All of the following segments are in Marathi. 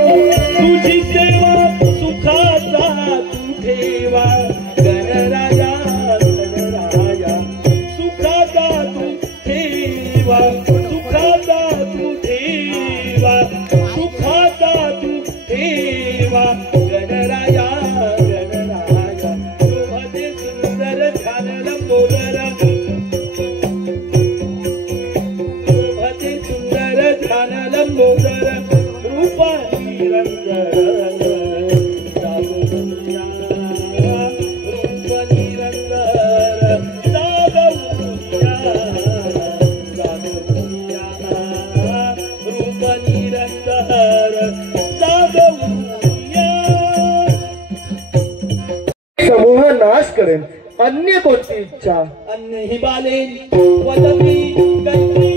तुझी सेवा सुखाचा तू ठेवा गणराया गणराया सुखाचा तू ठेवा सुखाचा तू ठेवा सुखाचा तू ठेवा गणराया गणराया शोभते सुंदर छान लंबोदर शोभते सुंदर छान लंबोदर रूपा निरंतर जागो दुनिया रूप निरंतर जागो दुनिया रूप निरंतर जागो दुनिया। समूह नाश करेन अन्य कोणती इच्छा अन्य ही बालेन वदती गंगी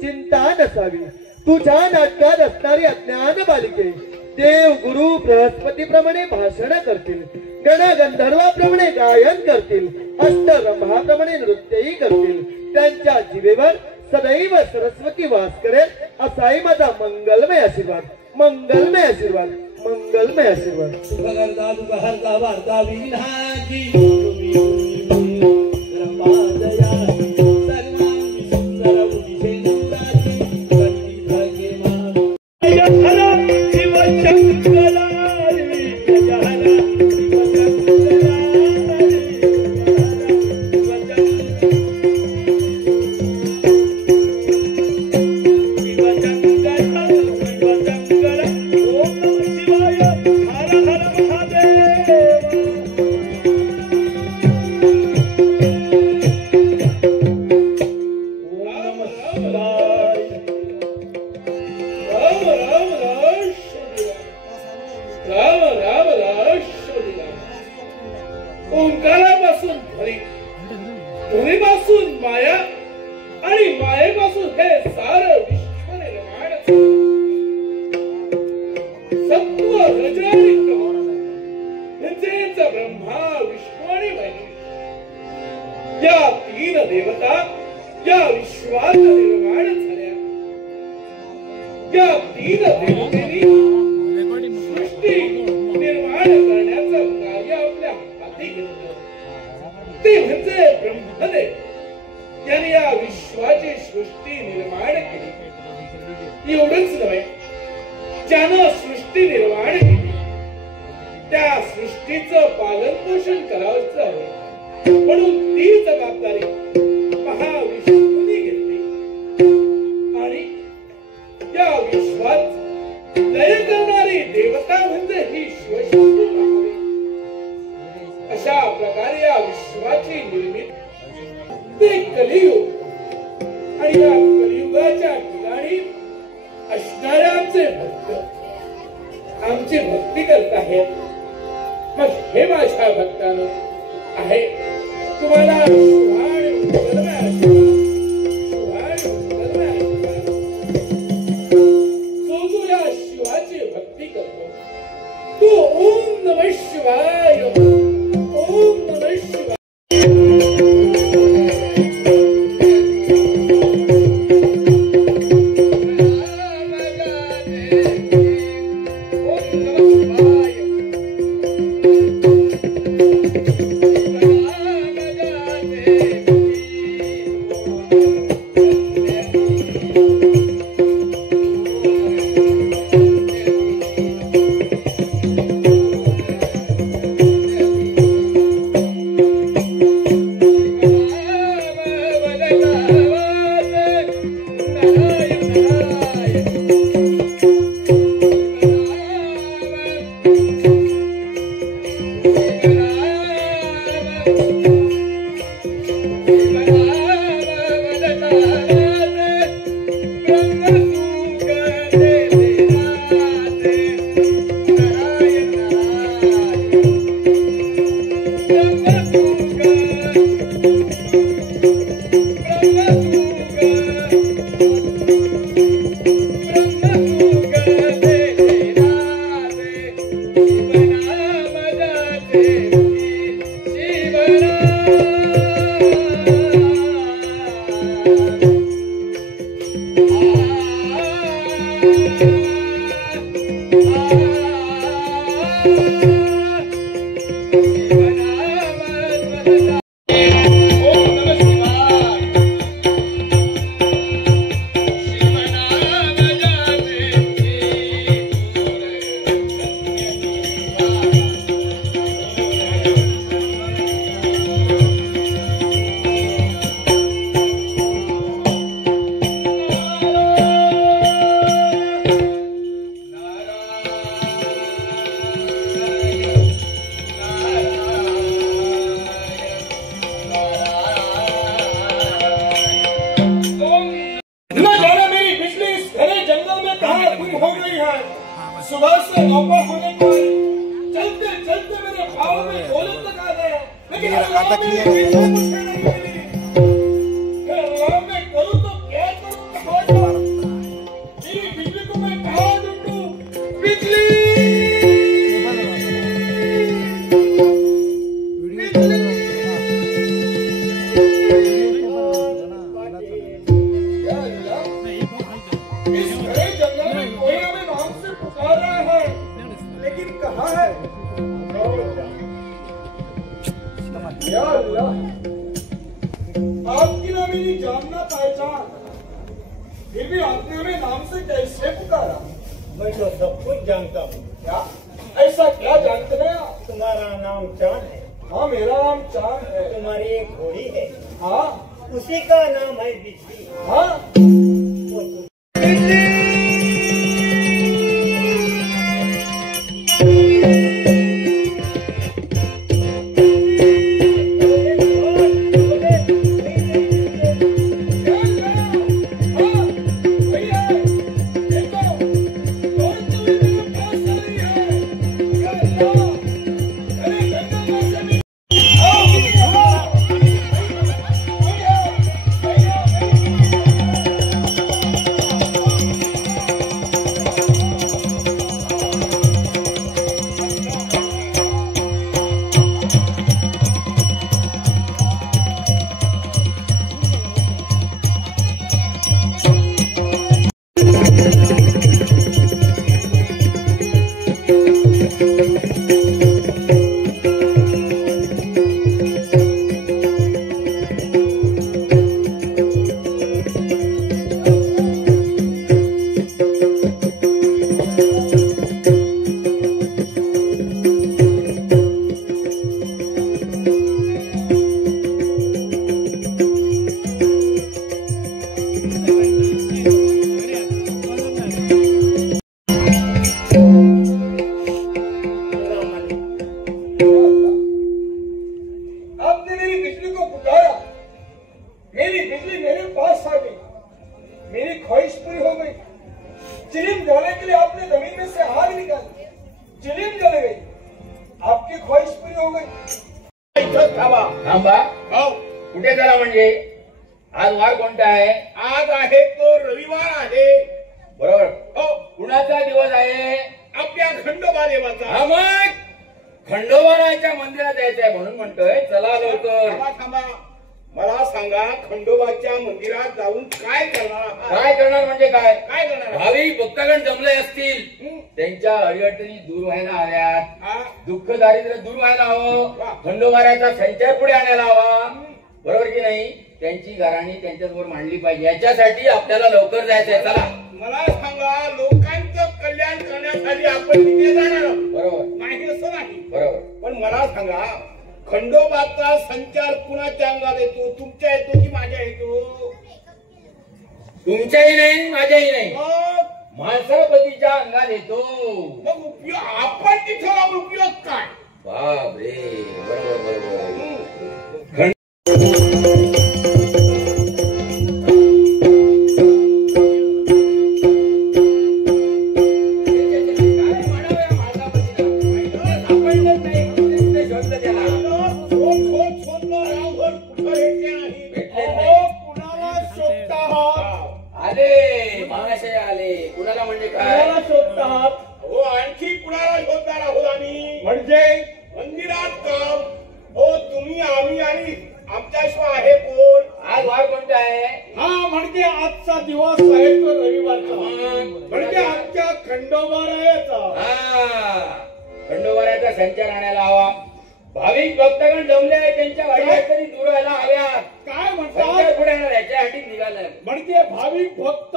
चिंता नसावी तुझ्या नाटकात असणारी अज्ञान बालिके देव गुरु बृहस्पतीप्रमाणे भाषण करतील, गण गंधर्वाप्रमाणे गायन करतील, अष्टरंभाप्रमाणे नृत्यही करतील, त्यांच्या जिभेवर सदैव सरस्वती वास करेल असाही माझा मंगलमय आशीर्वाद मंगलमय आशीर्वाद मंगलमय आशीर्वाद। सुभगंधा दुबहरदा वारदा विघ्नाची ओंकारापासून ध्वनी, ध्वनीपासून माया आणि मायेपासून हे सारं विश्व निर्माण सत्व रज आणि तम ह्याचेच ब्रह्मा विष्णू आणि महेश या तीन देवता या विश्वात निर्माण झाल्या। या तीन देवतेनी सृष्टी निर्माण करण्याचं कार्य आपल्या हाती घेतलं ते म्हणजे ब्रह्मदेव यांनी या विश्वाची सृष्टी निर्माण केली। एवढंच नव्हे, ज्यानं सृष्टी निर्माण केली त्या सृष्टीचं पालन पोषण करावंच हवं म्हणून ती जबाबदारी महाविष्णूंनी घेतली आणि या विश्वात लय करणारी देवता म्हणजे ही शिवशक्ती महादेवी। अशा प्रकारे या विश्वाची निर्मिती ते कलियुग आणि या कलियुगाच्या ठिकाणी असणारे आमचे भक्त आमची भक्ती करत आहेत। मग हे माझ्या भक्तांनो आहे तुम्हाला शुभान मंगलमय आशीर्वाद, शुभान मंगलमय आशीर्वाद। जो या शिवाची भक्ती करतो तो ओम नमः शिवाय ओम नमः शिवाय वो होने को है। चलते चलते मेरे भाव में दौलत लगा दे, लेकिन अल्लाह मेरे पीछे मुझे नहीं मिली। अल्लाह मैं करूँ तो क्या करूँ कहाँ जाऊँ? मेरी बिजली को मैं कहाँ ढूंढूं? बिजली या अल्लाह, आपकी ना मेरी जानना पहचान, फिर भी आपने हमें नाम से कैसे पुकारा? मैं तो सब कुछ जानता हूँ। क्या ऐसा क्या जानते हैं आप? तुम्हारा नाम चांद है, हाँ मेरा नाम चांद है। तुम्हारी एक घोड़ी है, हाँ उसी का नाम है बिजली। हाँ वो तुम- आपने मेरी बिजली को पुकारा, मेरी बिजली मेरे पास आ गई, मेरी ख्वाहिश पूरी हो गई। चिलिम जलाने के लिए आपने जमीन में से आग निकाली, चिलिम जल गई, आपकी ख्वाहिश पूरी हो गई। इथंच थांबा. थांबा. हो, कुठे चला म्हणजे? आज वार कोणता आहे? आज आहे तो रविवार आहे. बरोबर. हो, कुणाचा दिवस आहे? आपल्या खंडोबा देवाचा. हा मग खंडोबाराच्या मंदिरात जायचंय म्हणून म्हणतोय चला लवकर. थांबा थांबा, मला सांगा खंडोबाच्या मंदिरात जाऊन काय करणार आहात? काय करणार म्हणजे काय? काय करणार आहात? भाविक भक्तगण जमले असतील, हं? त्यांच्या अडीअडचणी दूर व्हायला हव्यात, हा? दुःख दारिद्र्य दूर व्हायला हवं, खंडोबाराचा संचार पुढे आणायला हवा. बरोबर की नाही? त्यांची घराणी त्यांच्यासमोर मांडली पाहिजे, याच्यासाठी आपल्याला लवकर जायचंय. चला. मला सांगा, लोकांचं कल्याण करण्यासाठी आपण तिथे जाणार आहोत. बरोबर नाही असं नाही, बरोबर. पण मला सांगा, खंडोबाचा संचार कुणाच्या अंगात येतो? तुमच्या येतो की माझ्या येतो? तुमच्याही नाही माझ्याही नाही, मग माणसापतीच्या अंगात येतो. मग उपयोग आपण तिथं राहून उपयोग काय? बापरे. बरोबर बरोबर. हं. आले महाशय आले. कुणाला म्हणजे काय? कोणाला शोधतात? हो, आणखी कुणाला शोधणार आहोत आम्ही? म्हणजे मंदिरात काम. हो, तुम्ही आम्ही आणि आमच्याशिवाय आहे कोण? आज वार कोणता आहे? हा म्हणजे आजचा दिवस आहे तो रविवारचा, मग म्हणजे आजच्या खंडोबारायाचा. हा, खंडोबाराचा संचार आणायला हवा. भाविक भक्तगण जमले आहे, त्यांच्या अडीअडचणी दूर व्हायला हव्यात. काय संचार म्हणतात? पुढे येणार, याच्यासाठी निघालाय. म्हणजे भाविक भक्त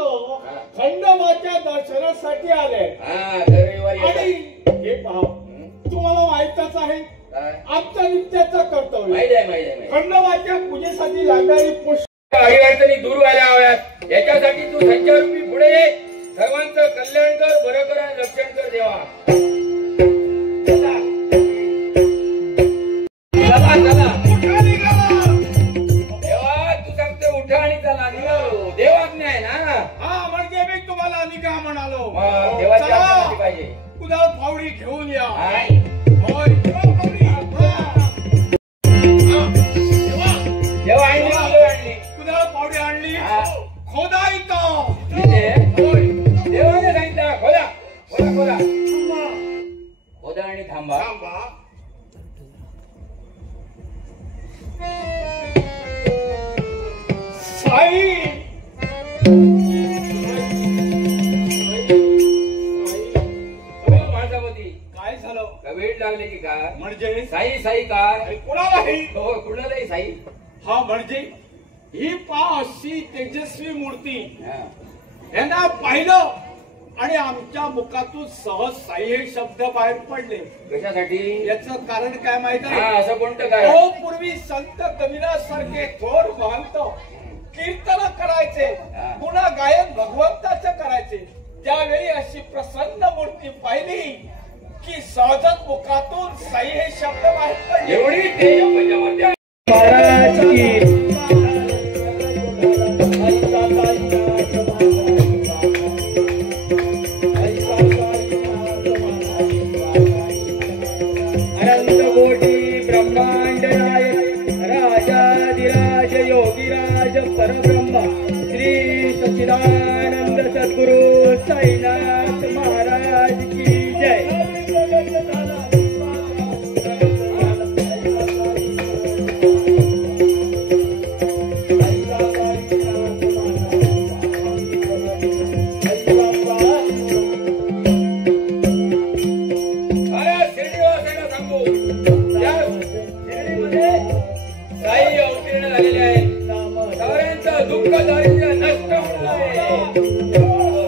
खंडोबाच्या दर्शनासाठी आले हा, दर रविवारी आणि येतात. हे पहा, तुम्हाला माहितच आहे काय? आजच्या नित्याचं कर्तव्य माहिती आहे माहिती आहे. खंडोबाच्या पूजेसाठी लागणारी पुष्प अडीअडचणी दूर व्हायला हव्यात, याच्यासाठी तू संचारूपी पुढे ये. सर्वांचं कल्याण कर, बरं कर आणि रक्षण कर देवा. चला चला. कुठं निघाला? देवा तू सांगते उठा आणि चला. निघालो. देव आज्ञा आहे ना. हा म्हणजे मी तुम्हाला निघा म्हणालो. मग देवाची आज्ञा चला, मानली पाहिजे. कुणाल फावडी घेऊन या हाय. होय पाहुणे. जेव्हा आणली कुणाला पावडी आणली हा. खोदा इथं तिथे होय देवाने सांगितलं खोदा खोदा खोदा खोदा आणि थांबा. थांबा. साई माझामध्ये काय झालं का वेळ लागले की काय? म्हणजे साई साई काय? कुणालाही हो कुणालाही साई. हा म्हणजे ही अशी तेजस्वी मूर्ती हा. यांना पाहिलं आणि आमच्या मुखातून सहज साई हे शब्द बाहेर पडले. कशासाठी? याचं कारण काय माहित हा आहे? असं कोणतं काय? तो पूर्वी संत कबीरासारखे थोर महंत कीर्तन करायचे, हा. पुन्हा गायन भगवंताचं करायचे. त्यावेळी अशी प्रसन्न मूर्ती पाहिली की सहजच मुखातून साई हे शब्द बाहेर पडले. एवढी तेज पंजामध्ये महाराज की अनंत कोटी ब्रह्मांड नायक राजाधिराज योगीराज परब्रह्म श्री सच्चिदानंद सद्गुरु साईनाथ महाराज की जय. अरे श्रीनिवासाला सांगू त्या शिर्डीमध्ये साई अवतीर्ण झालेले आहेत. साऱ्यांचं दुःख दारिद्र्य नष्ट होणार आहे.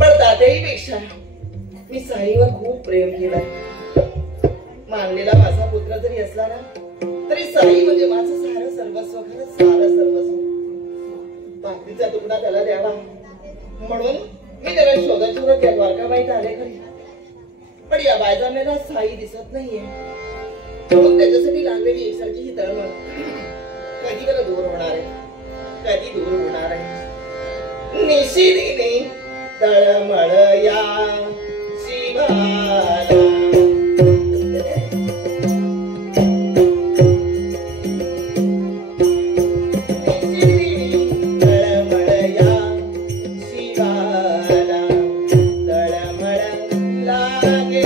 पण तात्याहीपेक्षा मी साईवर खूप प्रेम केलं. मानलेला माझा पुत्र जरी असला ना तरी साई म्हणजे माझं सारं सर्वस्व, खरंच सारं सर्वस्व. भाकरीचा तुकडा त्याला द्यावा म्हणून मी त्याला शोधाशोधत या द्वारकामाईत आले खरी. पण या बायजामेला साई दिसत नाहीये. मग त्याच्यासाठी लागलेली एकसारखी ही तळमळ कधी मला दूर होणार आहे, कधी दूर होणार आहे. निशिदिनी तळमळ या शिवाला. तळमळ लागे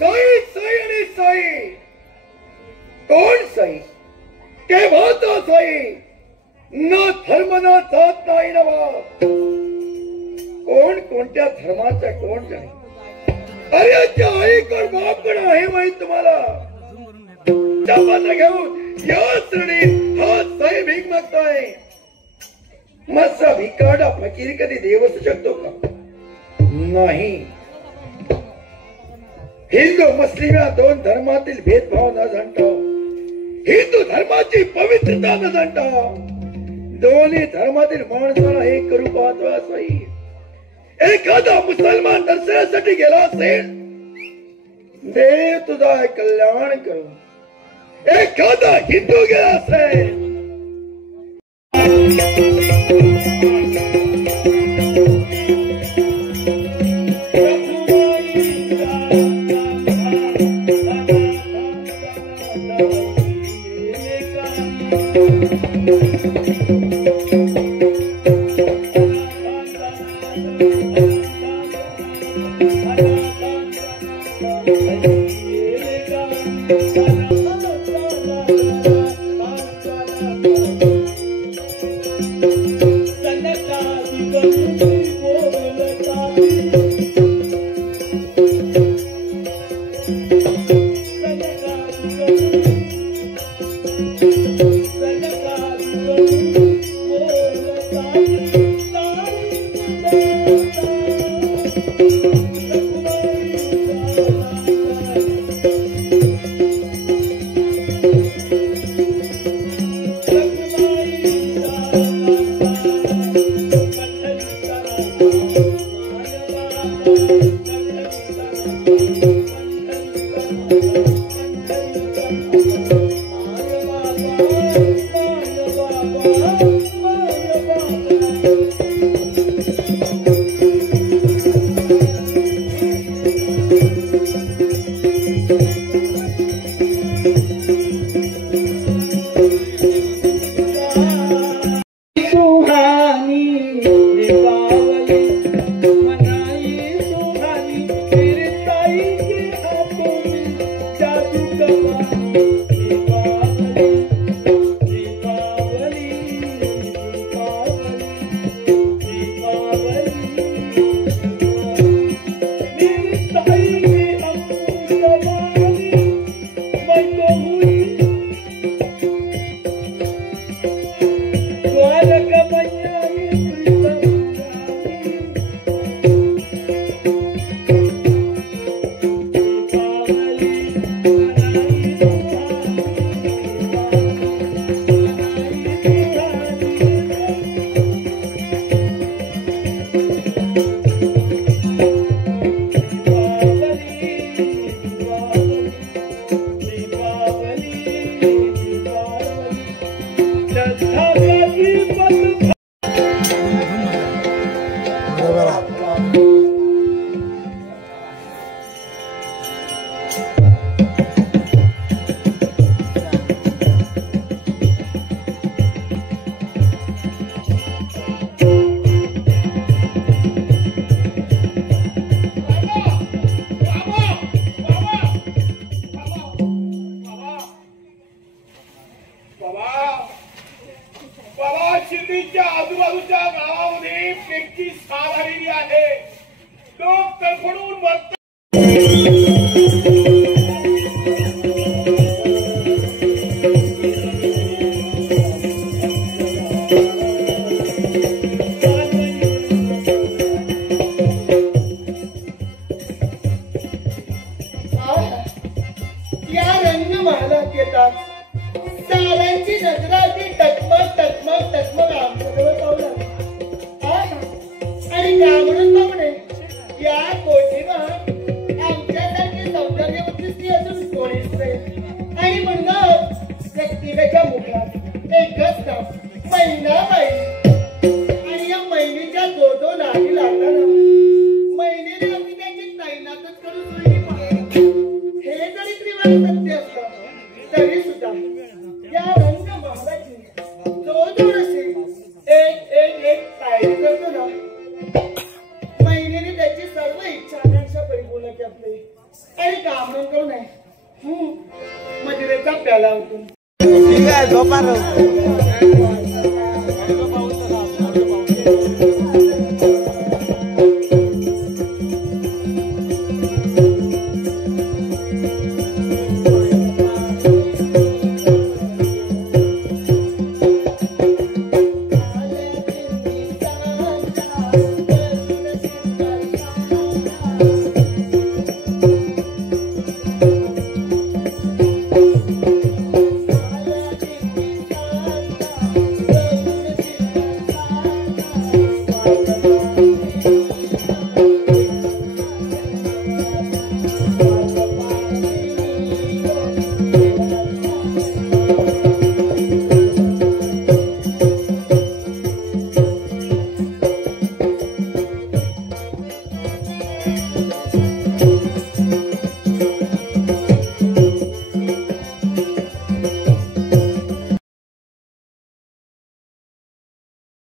साई साई आणि साई. कोण साई? केव्हाचा साई? ना धर्म ना जात नाही नवा. कोण कोणत्या धर्माचा कोण जाणे? अरे त्या आई कोण बाप कोण आहे माहित तुम्हाला? त्या पात्र घेऊन या श्रेणीत हा साई भीक मागताय. मस्त भिकाडा फकीर कधी देव असू शकतो का? नाही. हिंदू मुस्लिम या दोन धर्मातील भेदभाव न जाणता, हिंदू धर्माची पवित्रता न जाणता, दोन्ही धर्मातील माणसाला एक करू पाहतो असाही. एखादा मुसलमान दर्शनासाठी गेला असेल, देव तुझा कल्याण करू. एखादा हिंदू गेला असेल, शिर्डीच्या आजूबाजूच्या गावामध्ये पेटची साथ आलेली आहे. लोक तडफडून मरतात. या रंगमहालात येतात साऱ्यांची नजराची टकमक टकमक टकमक आमच्याजवळ पावला. आणि गावडून बघणे या कोठीवर आमच्यासारखी सौंदर्यवती स्त्री अजून कोणीच नाही. आणि म्हणलं व्यक्तीच्या मुखात एकच नाव मैनाबाई. आणि या मैनीच्या दो नावी लागला ना मैनेने अगदी त्यांची तैनातच करून सोयी पाहिजे. हे जरी त्रिवार सत्य असतं तरी सुद्धा या रंग महालाची जोडोड असे एक एक एक पायरी करतो ना मैनेने त्याची सर्व इच्छा आकांक्षा परिपूर्ण केली. आणि एक आमरण करू नये मजुरेचा प्याला होतो. ठीक आहे झोपा